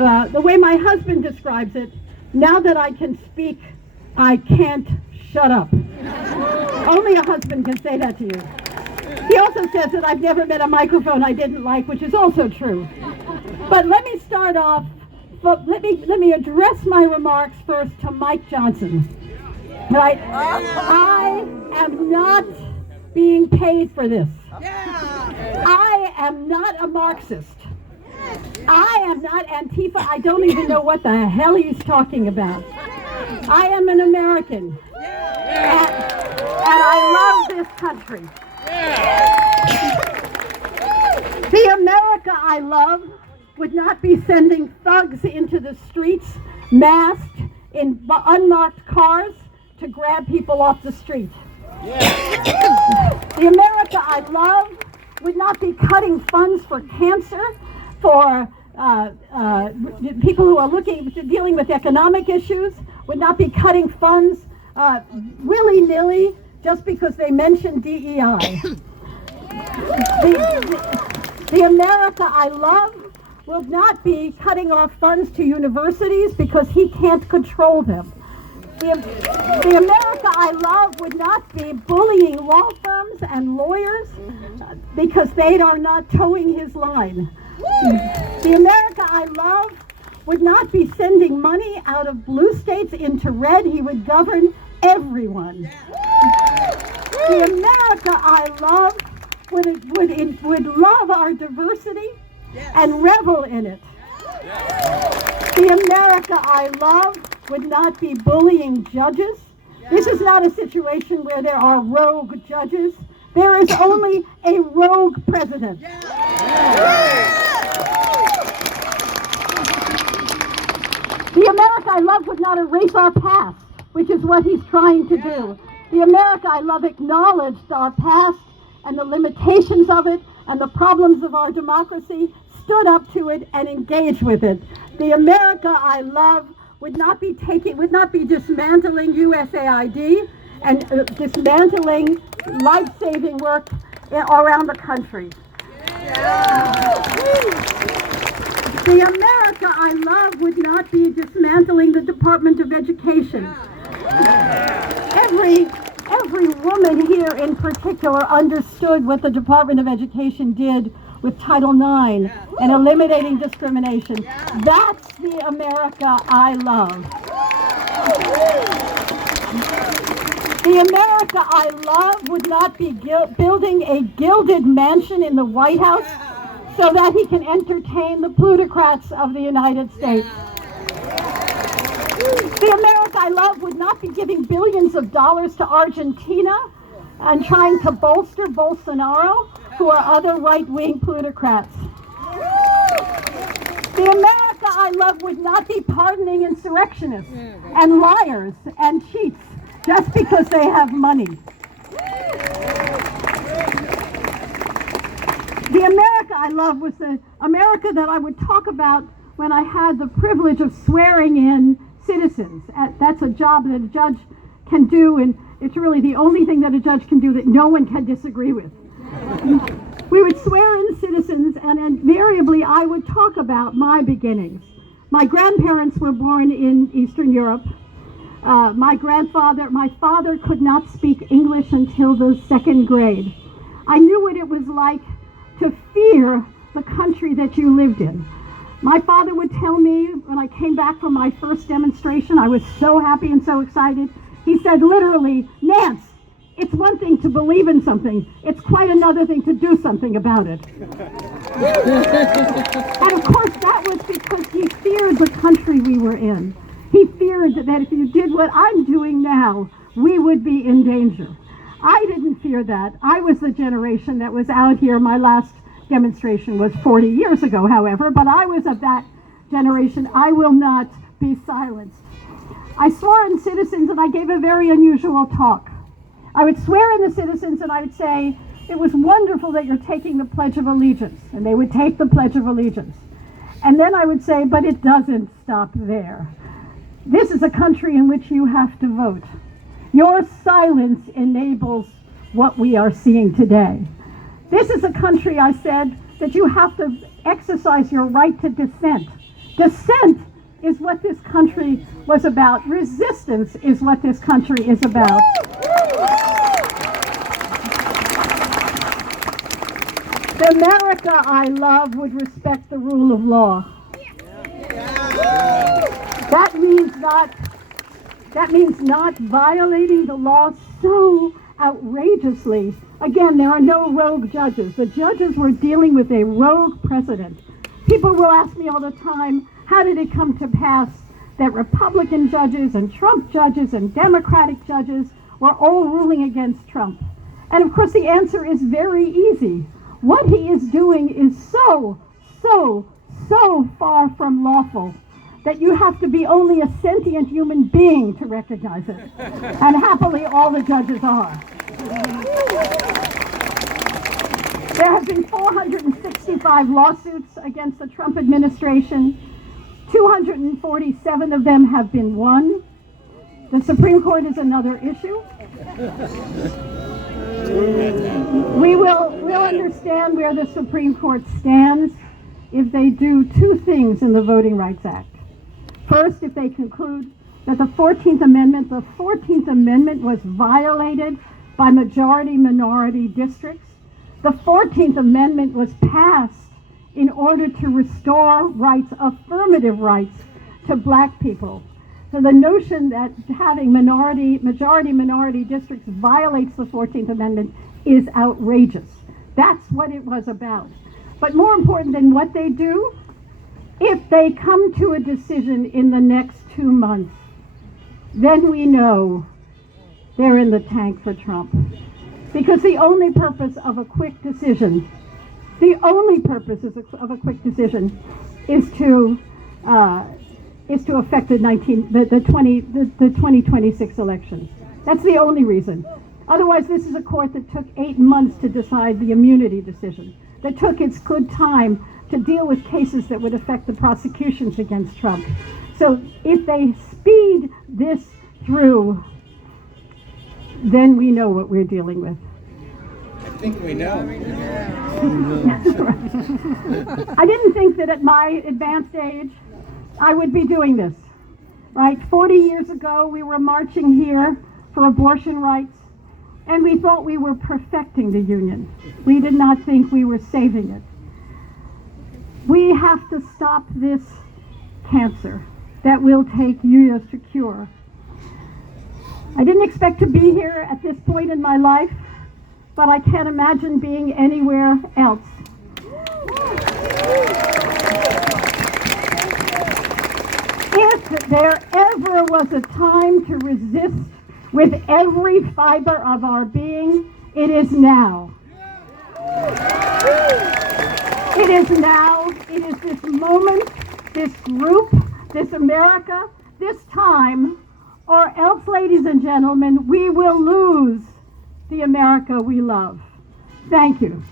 The way my husband describes it, now that I can speak, I can't shut up. Only a husband can say that to you. He also says that I've never met a microphone I didn't like, which is also true. But let me start off, let me address my remarks first to Mike Johnson. Right? I am not being paid for this. I am not a Marxist. I am not Antifa. I don't even know what the hell he's talking about. I am an American. And I love this country. The America I love would not be sending thugs into the streets, masked in unmarked cars, to grab people off the street. The America I love would not be cutting funds for cancer, for people who are dealing with economic issues, would not be cutting funds willy-nilly just because they mention DEI. The America I love will not be cutting off funds to universities because he can't control them. The America I love would not be bullying law firms and lawyers because they are not towing his line. The America I love would not be sending money out of blue states into red. He would govern everyone. The America I love would love our diversity and revel in it. The America I love would not be bullying judges. This is not a situation where there are rogue judges. There is only a rogue president. The America I love would not erase our past, which is what he's trying to do. The America I love acknowledged our past and the limitations of it and the problems of our democracy, stood up to it and engaged with it. The America I love would not be dismantling USAID and dismantling life-saving work around the country. The America I love would not be dismantling the Department of Education. Every woman here in particular understood what the Department of Education did with Title IX and eliminating discrimination. That's the America I love. The America I love would not be building a gilded mansion in the White House so that he can entertain the plutocrats of the United States. The America I love would not be giving billions of dollars to Argentina and trying to bolster Bolsonaro, who are other right-wing plutocrats. The America I love would not be pardoning insurrectionists and liars and cheats just because they have money. The America I love was the America that I would talk about when I had the privilege of swearing in citizens. That's a job that a judge can do, and it's really the only thing that a judge can do that no one can disagree with. We would swear in citizens, and invariably I would talk about my beginnings. My grandparents were born in Eastern Europe. My father could not speak English until the second grade. I knew what it was like to fear the country that you lived in. My father would tell me when I came back from my first demonstration, I was so happy and so excited. He said literally, "Nance, it's one thing to believe in something. It's quite another thing to do something about it." And of course that was because he feared the country we were in. He feared that if you did what I'm doing now, we would be in danger. I didn't fear that. I was the generation that was out here. My last demonstration was 40 years ago, however, but I was of that generation. I will not be silenced. I swore in citizens and I gave a very unusual talk. I would swear in the citizens and I would say, "It was wonderful that you're taking the Pledge of Allegiance." And they would take the Pledge of Allegiance. And then I would say, "But it doesn't stop there. This is a country in which you have to vote. Your silence enables what we are seeing today. This is a country," I said, "that you have to exercise your right to dissent. Dissent is what this country was about. Resistance is what this country is about. The America I love would respect the rule of law. That means not violating the law so outrageously. Again, there are no rogue judges. The judges were dealing with a rogue president. People will ask me all the time, how did it come to pass that Republican judges and Trump judges and Democratic judges were all ruling against Trump? And of course the answer is very easy. What he is doing is so far from lawful that you have to be only a sentient human being to recognize it. And happily, all the judges are. There have been 465 lawsuits against the Trump administration. 247 of them have been won. The Supreme Court is another issue. We'll understand where the Supreme Court stands if they do two things in the Voting Rights Act. First, if they conclude that the 14th Amendment was violated by majority-minority districts. The 14th Amendment was passed in order to restore rights, affirmative rights, to black people. So the notion that having majority-minority districts violates the 14th Amendment is outrageous. That's what it was about. But more important than what they do, if they come to a decision in the next 2 months, then we know they're in the tank for Trump. Because the only purpose of a quick decision, is to affect the 2026 elections. That's the only reason. Otherwise, this is a court that took 8 months to decide the immunity decision, that took its good time to deal with cases that would affect the prosecutions against Trump. So if they speed this through, then we know what we're dealing with. I think we know. I didn't think that at my advanced age I would be doing this. Right? 40 years ago we were marching here for abortion rights, and we thought we were perfecting the Union. We did not think we were saving it. We have to stop this cancer that will take years to cure. I didn't expect to be here at this point in my life, but I can't imagine being anywhere else. If there ever was a time to resist with every fiber of our being, it is now. It is now. It is this moment, this group, this America, this time, or else, ladies and gentlemen, we will lose the America we love. Thank you.